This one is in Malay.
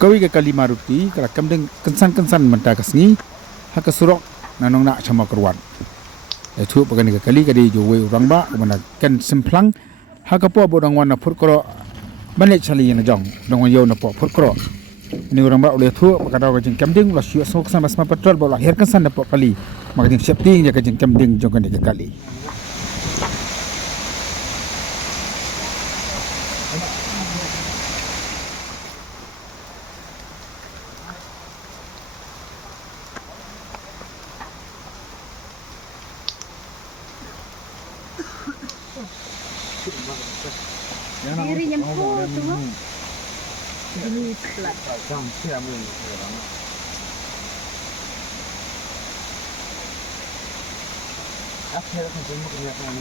Kawi ke kali Maruti kala kamdeng kensan menta kasngi haka surok na Nongnah sama Mawkyrwat. Itu pakai ke kali kadi jowe orang ba mana kan semplang haka po bodang wana purkro banet chali yang jong dong yo na po purkro. Ni orang ba oleh tu pakai daw kajing kamdeng ulah syuk sok sama sama petrol bola her kensan na po kali makajing safety ya kajing kamdeng jong kan ke kali. Diri nyempo tu. Ini plat. Akhirnya kan cuma kenyataan